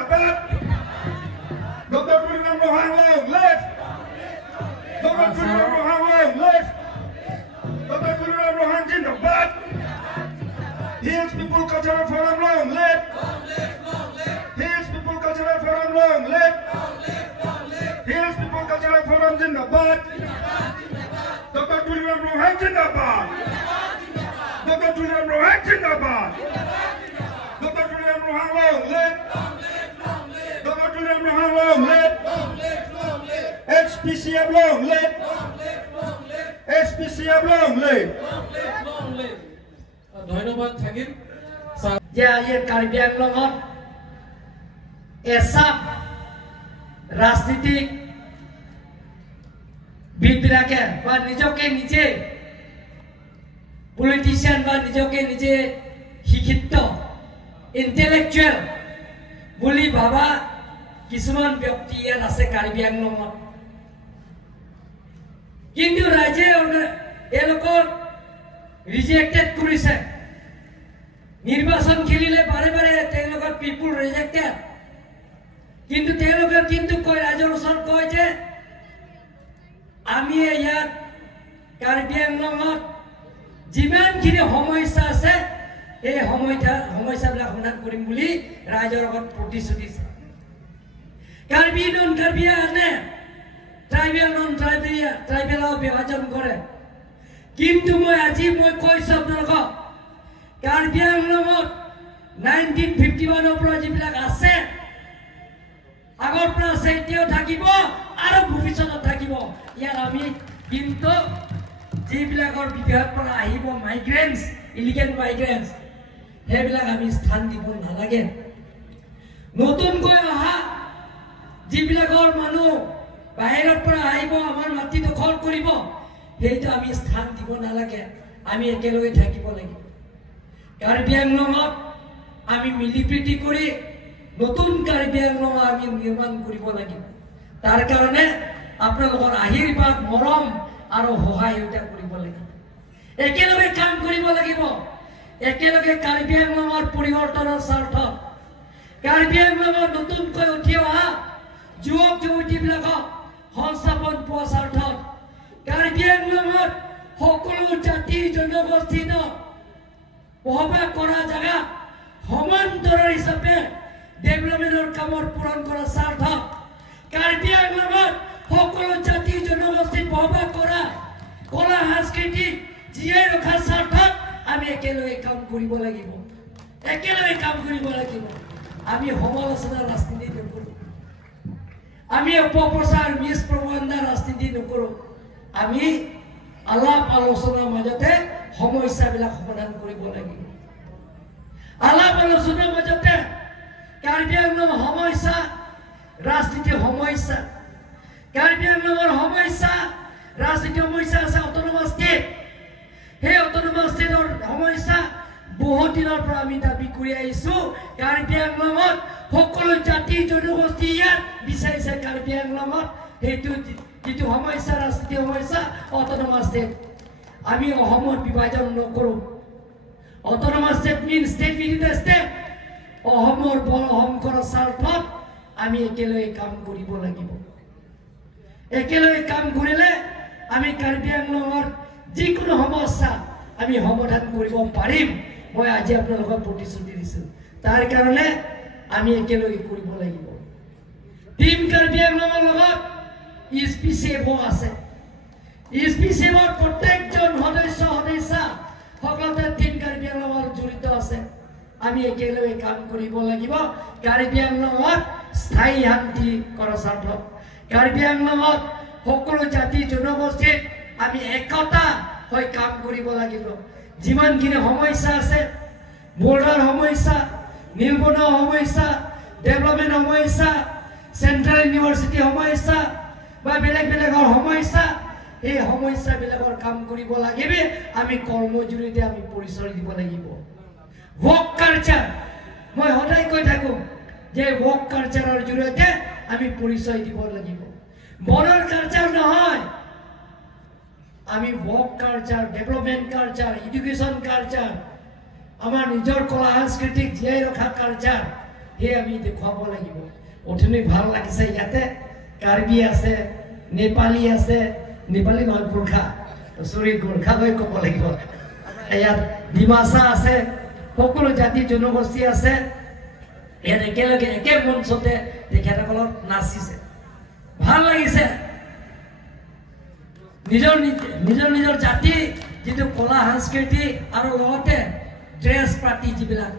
Zindabad. Dr. Tuliram Rohan Long, left. Dr. Tuliram Rohan Long, left. Dr. Tuliram Rohan Zindabad. Hills People Cultural Forum Long, left. Hills People Cultural Forum Long, left. Hills People Cultural Forum Zindabad. Dr. Tuliram Rohan Zindabad. Dr. Tuliram Rohan Zindabad. Dr. Tuliram Rohan Long, left. Dr. Tuliram Rohan Long, left. HPCF Long, left. HPCF Long, left. ধন্যবাদ থাকিল যে আজি কাৰ্বি আংলঙত এছাম ৰাজনীতিক বিদবিলাকে বা নিজকে নিজে politician বা নিজকে নিজে শিক্ষিত ইন্টেলেকচুৱেল বুলি ভাবা কিছুমান ব্যক্তি ইয়াত আছে কাৰ্বি আংলঙত কিন্তু ৰাইজে এলোকৰ ৰিজেক্টেড কৰিছে নিৰ্বাচন খেলিলে বাৰে বাৰে তেওঁলোকৰ পিপুল ৰিজেক্টেড কিন্তু তেওঁলোকে কিন্তু কয় ৰাইজৰ ওচৰত কয় যে আমি ইয়াত কাৰ্বি আংলঙত যিমানখিনি সমস্যা আছে এই সমস্যাবিলাক সমাধান কৰিম বুলি ৰাইজৰ আগত প্ৰতিশ্ৰুতি দিছে কাৰ্বি নন কাৰ্বিয়া আনে ট্ৰাইবেল নন ট্ৰাইবেলৰ বিভাজন কৰে কিন্তু মই আজি কৈছো আপোনালোকক কাৰ্বি আংলঙত 1951 পৰা যিবিলাক আছে আগৰ পৰা আছে এতিয়াও থাকিব আৰু ভৱিষ্যতত থাকিব ইয়াত আমি কিন্তু যিবিলাকৰ বিদেশৰ পৰা আহিব মাইগ্ৰেণ্টছ ইলিগেল মাইগ্ৰেণ্টছ সেইবিলাক আমি স্থান দিব নালাগে নতুনকৈ অহা যিবিলাকৰ মানুহ বাহিৰৰ পৰা আহিব আমাৰ মাটি দখল কৰিব সেইটো আমি স্থান দিব নালাগে আমি একেলগে থাকিব লাগিব কাৰ্বি আংলঙত আমি মিলিপ্ৰীতি কৰি নতুন কাৰ্বি আংলং আমি নিৰ্মাণ কৰিব লাগিব তাৰ কাৰণে আপোনালোকৰ আশীৰ্বাদ মৰম আৰু সহায়তা কৰিব লাগিব একেলগে কাম কৰিব লাগিব একেলগে কাৰ্বি আংলঙৰ পৰিৱৰ্তনৰ স্বাৰ্থত কাৰ্বি আংলঙৰ নতুনকৈ উঠি অহা যুৱক যুৱতীবিলাকক সংস্থাপন পোৱা স্বাৰ্থত কাৰ্বি আংলঙত সকলো জাতি জনগোষ্ঠীৰ বসবাস কৰা জাগা সমান্তৰাল হিচাপে ডেভেলপমেণ্টৰ কামৰ পূৰণ কৰা স্বাৰ্থত কাৰ্বি আংলঙত সকলো জাতি জনগোষ্ঠী বসবাস কৰা কলা সাংস্কৃতিক জীয়াই ৰখাৰ স্বাৰ্থত আমি একেলগে কাম কৰিব লাগিব আমি সমালোচনাৰ ৰাজনীতি নকৰোঁ আমি অপপ্ৰচাৰ মিছ প্ৰবন্ধা ৰাজনীতি নকৰোঁ আমি আলাপ আলোচনাৰ মাজতে সমস্যাবিলাক সমাধান কৰিব লাগিব আলাপ আলোচনাৰ মাজতে কাৰ্বি আংলঙৰ সমস্যা ৰাজনীতিৰ সমস্যা কাৰ্বি আংলঙৰ সমস্যা ৰাজনীতিৰ সমস্যা আছে অট'নমাছ ষ্টেট সেই অট'নমাছ ষ্টেটৰ সমস্যা বহুত দিনৰ পৰা আমি দাবী কৰি আহিছোঁ কাৰ্বি আংলঙত সকলো জাতি জনগোষ্ঠী ইয়াত বিচাৰিছে কাৰ্বি আংলঙত সেইটো যিটো সমস্যা ৰাজনীতি সমস্যা অট'নমাছ ষ্টেট আমি অসমত বিভাজন নকৰোঁ autonomous state mean state within the state অসমৰ বহন কৰাৰ স্বাৰ্থত আমি একেলগে কাম কৰিব লাগিব একেলগে কাম কৰিলে আমি কাৰ্বি আংলঙৰ যিকোনো সমস্যা আমি সমাধান কৰিব পাৰিম মই আজি আপোনালোকক প্ৰতিশ্ৰুতি দিছোঁ তাৰ কাৰণে আমি একেলগে কৰিব লাগিব টিম কাৰ্বি আংলঙৰ লগত SPCF আছে SPCFৰ প্ৰত্যেকজন সদস্যা সকলোতে টিম কাৰ্বি আংলঙৰ জড়িত আছে আমি একেলগে কাম কৰিব লাগিব কাৰ্বি আংলঙত স্থায়ী শান্তি কৰাৰ স্বাৰ্থত কাৰ্বি আংলঙত সকলো জাতি জনগোষ্ঠীৰ আমি একতা হৈ কাম কৰিব লাগিব যিমানখিনি সমস্যা আছে বৰ্ডাৰ সমস্যা নিৰ্মাণৰ সমস্যা ডেভেলপমেণ্ট সমস্যা চেণ্ট্ৰেল ইউনিভাৰ্চিটি সমস্যা বা বেলেগ বেলেগৰ সমস্যা এই সমস্যাবিলাকৰ কাম কৰিব লাগিব আমি কৰ্মৰ জৰিয়তে আমি পৰিচয় দিব লাগিব ৱৰ্ক কালচাৰ মই সদায় কৈ থাকোঁ যে ৱৰ্ক কালচাৰৰ জৰিয়তে আমি পৰিচয় দিব লাগিব মনৰ কালচাৰ নহয় আমি work culture development culture education culture আমাৰ নিজৰ কলা সাংস্কৃতিক জীয়াই ৰখা কালচাৰ সেই আমি দেখুৱাব লাগিব অথনি ভাল লাগিছে ইয়াতে কাৰ্বি আছে নেপালী আছে নেপালী নহয় গোৰ্খা সৰি গোৰ্খা হৈ ক'ব লাগিব ইয়াত ডিমাচা আছে সকলো জাতি জনগোষ্ঠী আছে ইয়াত একেলগে একে মঞ্চতে তেখেতসকলৰ নাচিছে ভাল লাগিছে নিজৰ নিজৰ জাতি যিটো কলা সংস্কৃতি আৰু লগতে ড্ৰেছ পাতি যিবিলাক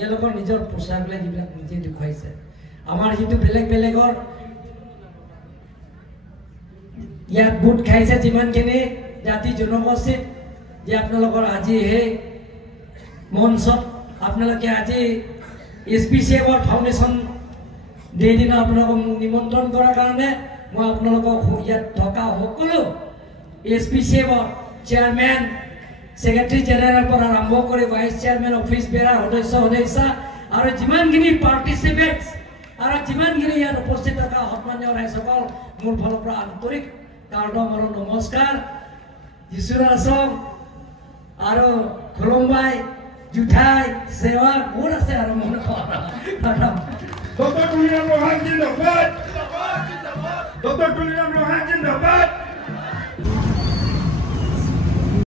এওঁলোকৰ নিজৰ পোচাকবিলাক যিবিলাক নিজে দেখুৱাইছে আমাৰ যিটো বেলেগ বেলেগৰ ইয়াত গোট খাইছে যিমানখিনি জাতি জনগোষ্ঠীত যে আপোনালোকৰ আজি সেই মঞ্চত আপোনালোকে আজি SPCF ফাউণ্ডেশ্যন ডে দিনা আপোনালোকক নিমন্ত্ৰণ কৰাৰ কাৰণে মই আপোনালোকক ইয়াত থকা সকলো SPCF চেয়াৰমেন সেক্ৰেটাৰী জেনেৰেল পৰা আৰম্ভ কৰি ভাইচ চেয়াৰমেন অফিচ বেৰাৰ সদস্য আৰু যিমানখিনি পাৰ্টিচিপেটছ আৰু যিমানখিনি ইয়াত উপস্থিত থকা সন্মানীয় ৰাইজসকল মোৰ ফালৰ পৰা আন্তৰিক কাৰ্ডম আৰু নমস্কাৰ যিশুৰাসম আৰু খুলুমবাই জুঠাই সেৱা মোৰ আছে আৰু মনে Dr. Tuliram Rohan Jindabad! Dr. Tuliram Rohan Jindabad!